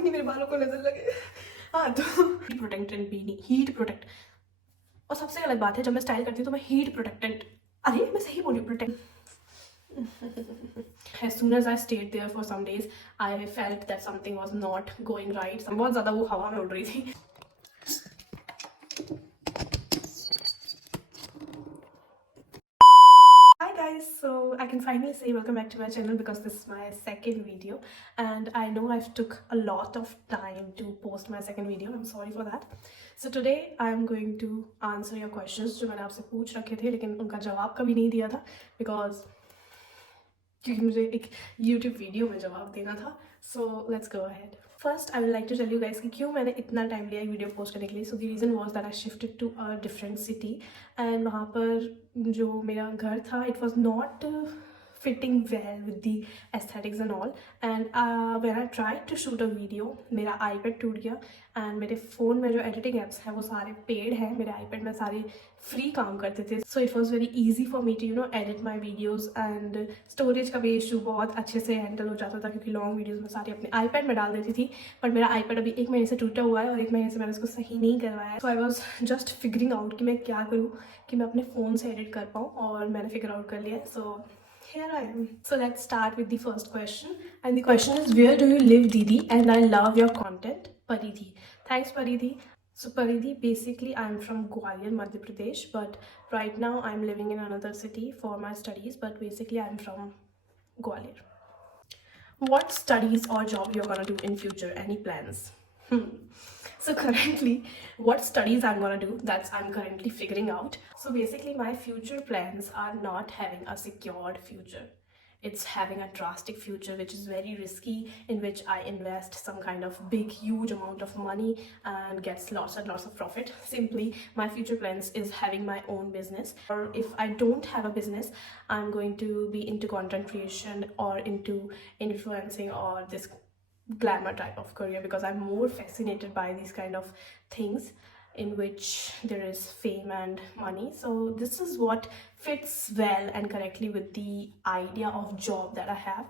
ही नहीं मेरे बालों को नजर लगे। हाँ तो हीट प्रोटेक्टेंट भी नहीं, हीट प्रोटेक्ट। और सबसे अलग बात है जब मैं स्टाइल करती हूँ तो मैं हीट प्रोटेक्टेंट, अरे मैं सही बोली protect. As soon as I stayed there for some days, I felt that something was not going right. बहुत ज़्यादा वो हवा में उड़ रही थी। Hi guys, so I can finally say welcome back to my channel because this is my second video and I know I've took a lot of time to post my second video. I'm sorry for that. So today I'm going to answer your questions जो मैंने आपसे पूछ रखे थे लेकिन उनका जवाब कभी नहीं दिया था because क्योंकि मुझे एक YouTube वीडियो में जवाब देना था. So let's go ahead. First, I would like to tell you guys कि क्यों मैंने इतना टाइम लिया वीडियो पोस्ट करने के लिए. So the reason was that I shifted to a different city and वहाँ पर जो मेरा घर था it was not fitting well with the aesthetics and all. And when I tried to shoot a video, मेरा iPad टूट गया and मेरे फ़ोन में जो editing apps हैं वो सारे paid हैं, मेरे iPad में सारे free काम करते थे. So it was very easy for me to edit my videos and storage का भी issue बहुत अच्छे से handle हो जाता था क्योंकि long videos में सारी अपने iPad में डाल देती थी. पर मेरा iPad अभी 1 महीने से टूटा हुआ है और 1 महीने से मैंने उसको सही नहीं करवाया है. So I was just figuring out कि मैं क्या करूँ कि मैं अपने फ़ोन से edit कर पाऊँ और मैंने figure out कर लिया है. So here I am. So let's start with the first question. And the question is, where do you live, Didi? And I love your content. Paridhi. Thanks, Paridhi. So Paridhi, basically I'm from Gwalior, Madhya Pradesh, but right now I'm living in another city for my studies, but basically I'm from Gwalior. What studies or job you're gonna do in future? Any plans? So currently, what studies I'm gonna do, that's I'm currently figuring out. So basically my future plans are not having a secured future. It's having a drastic future which is very risky, in which I invest some kind of big huge amount of money and gets lots and lots of profit. Simply my future plans is having my own business, or if I don't have a business, I'm going to be into content creation or into influencing or this glamour type of career because I'm more fascinated by these kind of things in which there is fame and money. So this is what fits well and correctly with the idea of job that I have.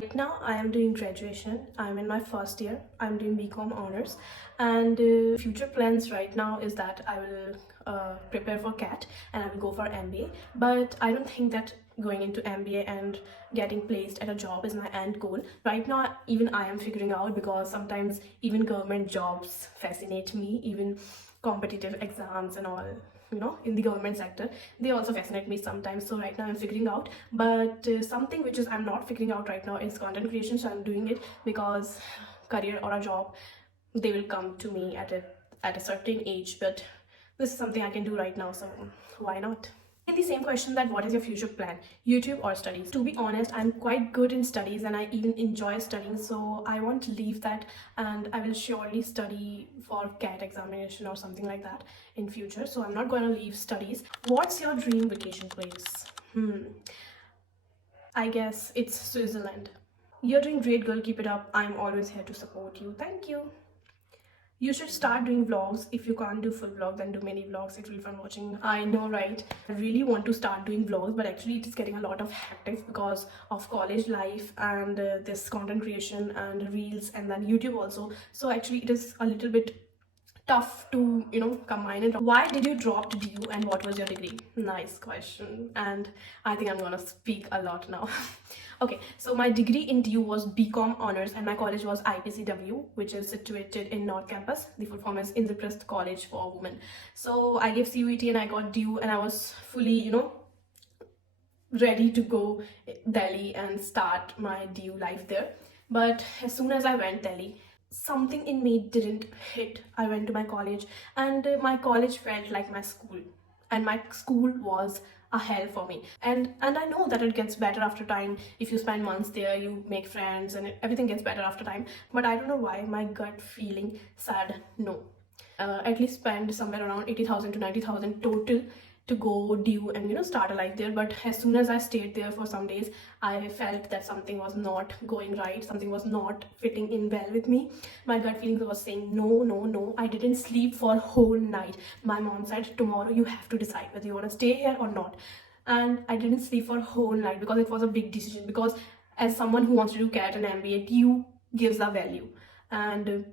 Right now I am doing graduation. I'm in my first year. I'm doing BCom honors and future plans right now is that I will prepare for CAT and I will go for MBA, but I don't think that going into MBA and getting placed at a job is my end goal. Right now even I am figuring out because sometimes even government jobs fascinate me, even competitive exams and all, in the government sector, they also fascinate me sometimes. So right now I'm figuring out, but something which is I'm not figuring out right now is content creation. So I'm doing it because career or a job, they will come to me at a certain age, but this is something I can do right now, so why not? The same question, that what is your future plan, YouTube or studies? To be honest, I'm quite good in studies and I even enjoy studying, so I won't leave that and I will surely study for CAT examination or something like that in future. So I'm not going to leave studies. What's your dream vacation place? I guess it's Switzerland. You're doing great, girl, keep it up. I'm always here to support you. Thank you. You should start doing vlogs. If you can't do full vlogs, then do many vlogs. It will be fun watching. I know, right? I really want to start doing vlogs, but actually it is getting a lot of hectic because of college life and this content creation and reels and then YouTube also. So actually it is a little bit tough to combine it. Why did you drop DU and what was your degree? Nice question, and I think I'm gonna speak a lot now. Okay, so my degree in DU was BCom honors and my college was IPCW, which is situated in North Campus. The full form is Indraprasth College for Women. So I gave CUET and I got DU and I was fully ready to go Delhi and start my DU life there. But as soon as I went Delhi, something in me didn't hit. I went to my college and my college felt like my school, and my school was a hell for me. And I know that it gets better after time. If you spend months there, you make friends and everything gets better after time, but I don't know why my gut feeling said no. At least spend somewhere around 80,000 to 90,000 total to go due and start a life there. But as soon as I stayed there for some days, I felt that something was not going right, something was not fitting in well with me. My gut feeling was saying no, no, no. I didn't sleep for a whole night. My mom said, tomorrow you have to decide whether you want to stay here or not. And I didn't sleep for a whole night because it was a big decision, because as someone who wants to do CAT and MBA, DU gives a value And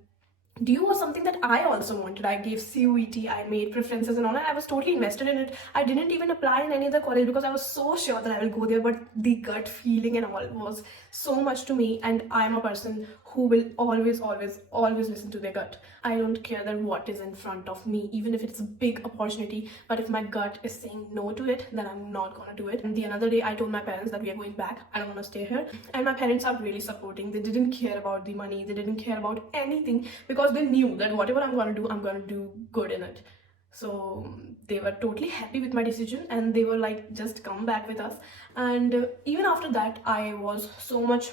DU was something that I also wanted. I gave CUET, I made preferences and all, and I was totally invested in it. I didn't even apply in any other college because I was so sure that I will go there, but the gut feeling and all was so much to me, and I'm a person who will always listen to their gut. I don't care that what is in front of me, even if it's a big opportunity, but if my gut is saying no to it, then I'm not gonna do it. And the another day I told my parents that we are going back, I don't want to stay here, and my parents are really supporting. They didn't care about the money, they didn't care about anything, because they knew that whatever I'm gonna do good in it. So they were totally happy with my decision, and they were like, just come back with us. And even after that, I was so much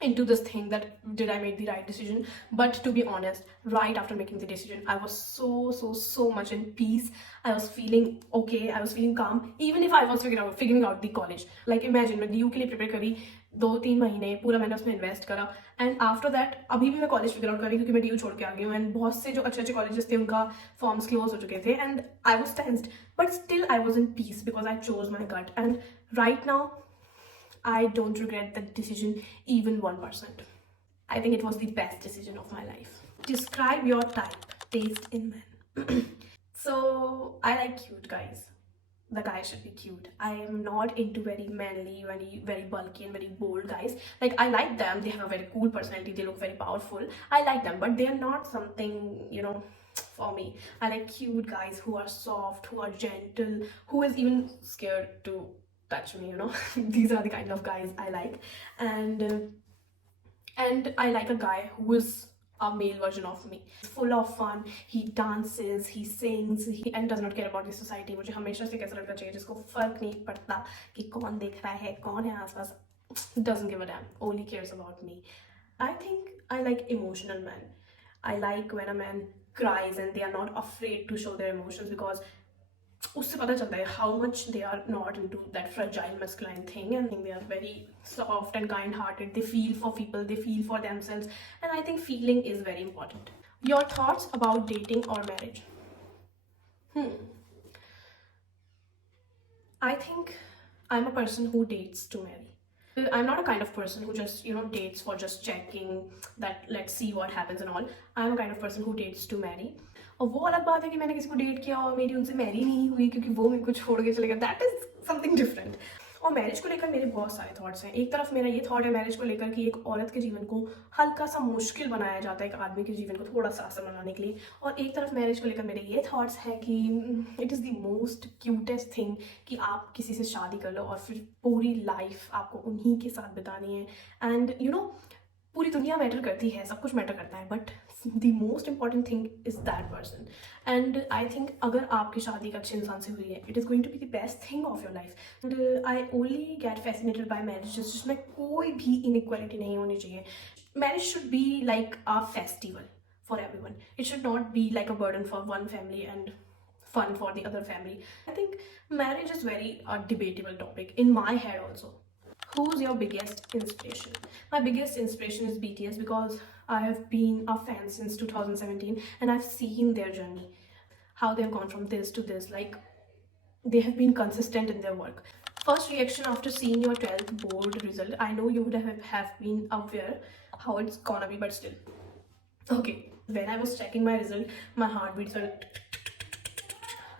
into this thing that did I make the right decision. But to be honest, right after making the decision, I was so much in peace. I was feeling okay, I was feeling calm, even if I was figuring out the college. Like imagine मैं DU के लिए prepare करी 2-3 महीने, पूरा मैंने उसमें invest करा, and after that अभी भी मैं कॉलेज फिगर आउट कर रही हूँ, क्योंकि मैं DU छोड़ के आ गई हूँ, एंड बहुत से जो अच्छे अच्छे कॉलेजेस थे उनका फॉर्म्स क्लोज हो चुके थे, and I was tensed, but still I was in peace because I chose my gut. And right now I don't regret that decision even 1%. I think it was the best decision of my life. Describe your type, taste in men. So, I like cute guys. The guy should be cute. I am not into very manly, very bulky and very bold guys. Like, I like them. They have a very cool personality. They look very powerful. I like them, but they are not something, for me. I like cute guys who are soft, who are gentle, who is even scared to touch me. These are the kind of guys I like. And I like a guy who is a male version of me. Full of fun, he dances, he sings, and does not care about the society. मुझे हमेशा से कैसा लड़का चाहिए जिसको फर्क नहीं पड़ता कि कौन देख रहा है, कौन है आसपास. Doesn't give a damn, only cares about me. I think I like emotional men. I like when a man cries and they are not afraid to show their emotions, because उससे पता चलता है how much they are not into that fragile masculine thing, and they are very soft and kind hearted. They feel for people, they feel for themselves, and I think feeling is very important. Your thoughts about dating or marriage? I think I'm a person who dates to marry. I'm not a kind of person who just dates for just checking that let's see what happens and all. I'm a kind of person who dates to marry. और वो अलग बात है कि मैंने किसी को date किया और मेरी उनसे मैरी नहीं हुई क्योंकि वो मेरे को छोड़ के चले गया. That is something different. और मैरिज को लेकर मेरे बहुत सारे थॉट्स हैं. एक तरफ मेरा ये थॉट है मैरिज को लेकर कि एक औरत के जीवन को हल्का सा मुश्किल बनाया जाता है एक आदमी के जीवन को थोड़ा सा आसान बनाने के लिए. और एक तरफ मैरिज को लेकर मेरे ये थॉट्स हैं कि it is the most cutest thing कि आप किसी से शादी कर लो और फिर पूरी लाइफ आपको उन्हीं के साथ बितानी है. एंड पूरी दुनिया मैटर करती है, सब कुछ मैटर करता है, but the most important thing is that person. And I think अगर आपकी शादी एक अच्छे इंसान से हुई है, it is going to be the best thing of your life. And I only get fascinated by marriages जिसमें कोई भी इनइक्वालिटी नहीं होनी चाहिए. Marriage should be like a festival for everyone. It should not be like a burden for one family and fun for the other family. I think marriage is very debatable topic in my head also. Who's your biggest inspiration? My biggest inspiration is BTS, because I have been a fan since 2017 and I've seen their journey, how they've gone from this to this. Like, they have been consistent in their work. First reaction after seeing your 12th board result, I know you would have been aware how it's gonna be, but still. Okay, when I was checking my result, my heartbeats were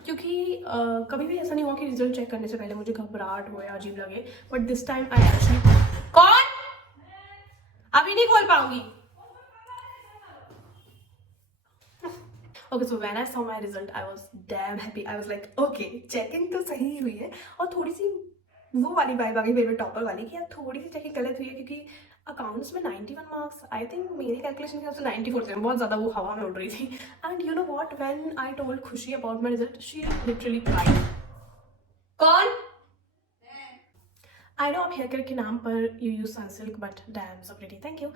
क्योंकि कभी भी ऐसा नहीं हुआ कि result check करने से पहले मुझे घबराहट हो या अजीब लगे, but this time I actually. कौन? अभी नहीं खोल पाऊंगी. Okay, so when I saw my result, I was damn happy. I was like, okay, checking तो सही हुई है. और थोड़ी सी वो वाली वाइब आ गई मेरे टॉपर वाली कि यार थोड़ी सी चेकिंग गलत हुई है, क्योंकि अकाउंट्स में 91 मार्क्स, आई थिंक मेरी कैलकुलेशन के हिसाब से 94 थे. बहुत ज़्यादा वो हवा में उड़ रही थी. And you know what, when I told Khushi about my result, she literally cried. कौन? आई नो आप हेयर केयर के नाम पर you use Sunsilk, but damn so pretty. Thank you.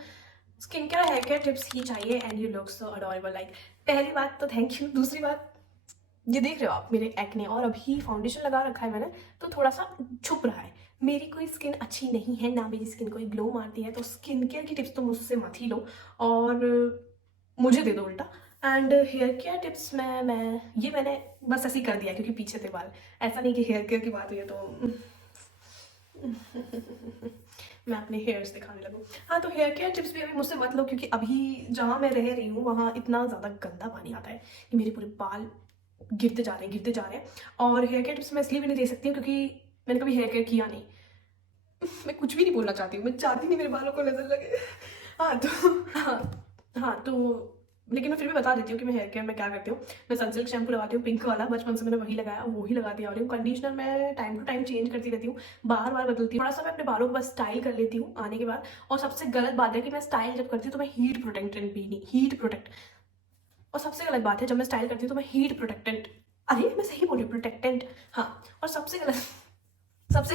Skin care hair care tips ही चाहिए and you look so adorable. Like, पहली बात तो थैंक यू. दूसरी बात, ये देख रहे हो आप मेरे एक्ने, और अभी फाउंडेशन लगा रखा है मैंने तो थोड़ा सा छुप रहा है. मेरी कोई स्किन अच्छी नहीं है, ना मेरी स्किन कोई ग्लो मारती है, तो स्किन केयर की टिप्स तो मुझसे मत ही लो और मुझे दे दो उल्टा. एंड हेयर केयर टिप्स मैंने बस ऐसे ही कर दिया क्योंकि पीछे थे बाल. ऐसा नहीं कि हेयर केयर की बात हुई है तो मैं अपने हेयर्स दिखाने लगूँ। हाँ, तो हेयर केयर टिप्स भी अभी मुझसे मत लो, क्योंकि अभी जहाँ मैं रह रही हूँ वहाँ इतना ज़्यादा गंदा पानी आता है कि मेरे पूरे बाल गिरते जा रहे हैं, गिरते जा रहे हैं। और हेयर केयर टिप्स मैं इसलिए भी नहीं दे सकती हूँ क्योंकि मैंने कभी हेयर केयर किया नहीं। मैं कुछ भी नहीं बोलना चाहती हूँ, मैं चाहती नहीं मेरे बालों को नजर लगे। हाँ तो हाँ, हाँ तो लेकिन मैं फिर भी बता देती हूँ कि मैं हेयर केयर में क्या करती हूँ। मैं सनसिल्क शैम्पू लगाती हूँ, पिंक वाला, बचपन से मैंने वही लगाया, वही लगाती आ रही हूँ। कंडीशनर मैं टाइम टू टाइम चेंज करती रहती हूँ, बार बार बदलती हूँ। थोड़ा सा मैं अपने बालों को बस स्टाइल कर लेती हूँ आने के बाद। और सबसे गलत बात है कि मैं स्टाइल जब करती हूँ तो मैं हीट प्रोटेक्टेंट भी नहीं, हीट प्रोटेक्ट, और सबसे गलत बात है जब मैं स्टाइल करती हूँ तो मैं हीट प्रोटेक्टेंट, अरे मैं सही बोल रही हूँ, प्रोटेक्टेंट। हाँ, और सबसे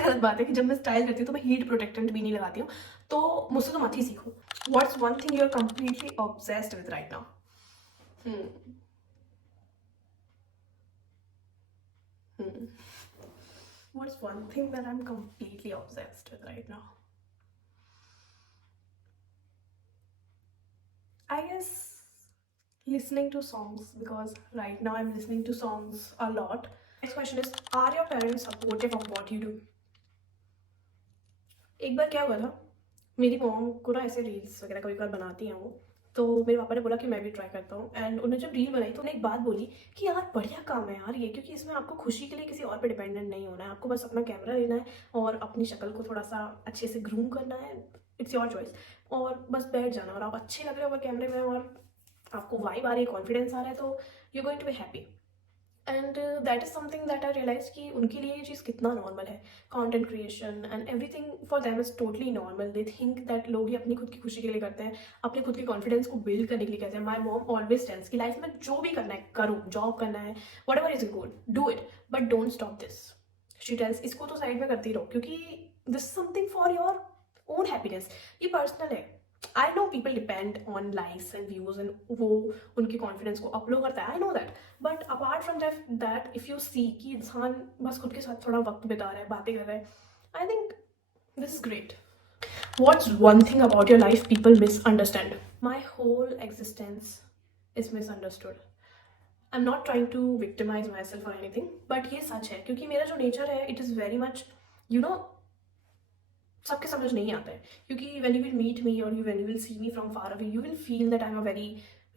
गलत बात है कि जब मैं स्टाइल करती हूँ तो मैं हीट प्रोटेक्टेंट भी नहीं लगाती हूँ। तो मुझसे तो मत ही सीखो। What's one thing you are completely obsessed with right now? What's one thing that I'm completely obsessed with right now? I guess listening to songs, because right now I'm listening to songs a lot. Next question is, are your parents supportive of what you do? एक बार क्या हुआ था, मेरी mom को ना ऐसे reels वगैरह कभी कभार बनाती हैं वो, तो मेरे पापा ने बोला कि मैं भी ट्राई करता हूँ। एंड उन्होंने जब रील बनाई तो उन्हें एक बात बोली कि यार बढ़िया काम है यार ये, क्योंकि इसमें आपको खुशी के लिए किसी और पे डिपेंडेंट नहीं होना है, आपको बस अपना कैमरा लेना है और अपनी शक्ल को थोड़ा सा अच्छे से ग्रूम करना है, इट्स योर चॉइस, और बस बैठ जाना, और आप अच्छे लग रहे हो अगर कैमरे में और आपको वाइब आ रही है, कॉन्फिडेंस आ रहा है, तो you going to be happy. And that is something that I realise कि उनके लिए ये चीज़ कितना नॉर्मल है। Content creation and everything for them is totally normal. They think that लोग ये अपनी खुद की खुशी के लिए करते हैं, अपने खुद के कॉन्फिडेंस को बिल्ड करने के लिए करते हैं। माई मॉम ऑलवेज टेल्स कि लाइफ में जो भी करना है करो, जॉब करना है, what ever is goal, do it, but don't stop this. She tells इसको तो साइड में करती रहो, क्योंकि this something for your own happiness, ये पर्सनल है। I know people depend on likes and views and वो उनके कॉन्फिडेंस को अपलो करता है, I know that. But apart from that if you see कि इंसान बस खुद के साथ थोड़ा वक्त बिता रहा है, बातें कर रहा है, I think this is great. What's one thing about your life people misunderstand? My whole existence is misunderstood. I'm not trying to victimize myself or anything, but ये सच है, क्योंकि मेरा जो नेचर है it is very much, you know, सबके समझ नहीं आता है। क्योंकि when you will meet me or when you will see me from far away, you will feel that I'm a very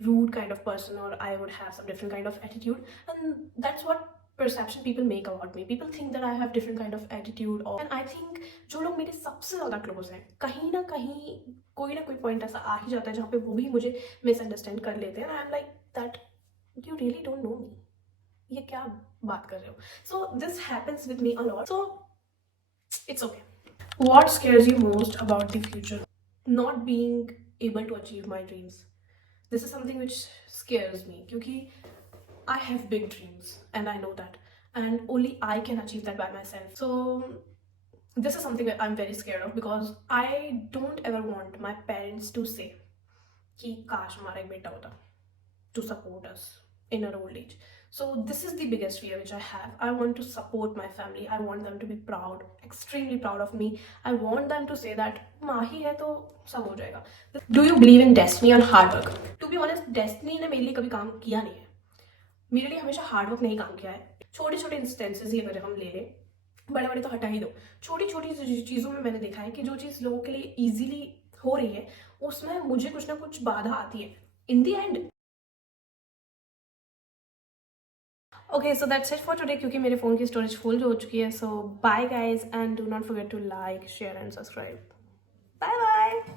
rude kind of person, or I would have some different kind of attitude, and that's what perception people make about me. People think that I have different kind of attitude, or and I think जो लोग मेरे सबसे ज़्यादा close हैं, कहीं ना कोई point ऐसा आ ही जाता है जहाँ पे वो भी मुझे मिसअंडरस्टैंड कर लेते हैं। I am like that you really don't know me, ये क्या बात कर रहे हो? So this happens with me a lot, so it's okay. What scares you most about the future? Not being able to achieve my dreams. This is something which scares me, क्योंकि I have big dreams and I know that, and only I can achieve that by myself. So this is something that I'm very scared of, because I don't ever want my parents to say कि काश हमारा एक बेटा होता to support us in our old age. So this is the biggest fear which I have. I want to support my family. I want them to be proud, extremely proud of me. I want them to say that माही है तो सब हो जाएगा. Do you believe in destiny or hard work? To be honest, destiny ने मेरे लिए कभी काम किया नहीं है. मेरे लिए हमेशा हार्ड वर्क नहीं काम किया है. छोटे छोटे इंस्टेंसेस ही अगर हम ले लें, बड़े बड़े तो हटा ही दो, छोटी छोटी चीज़ों में मैंने देखा है कि जो चीज़ लोगों के लिए ईजिली हो रही है उसमें मुझे कुछ ना कुछ बाधा आती है. In the end okay, so that's it for today, क्योंकि मेरे फ़ोन की स्टोरेज फुल हो चुकी है. So bye guys, and do not forget to like, share and subscribe. Bye bye.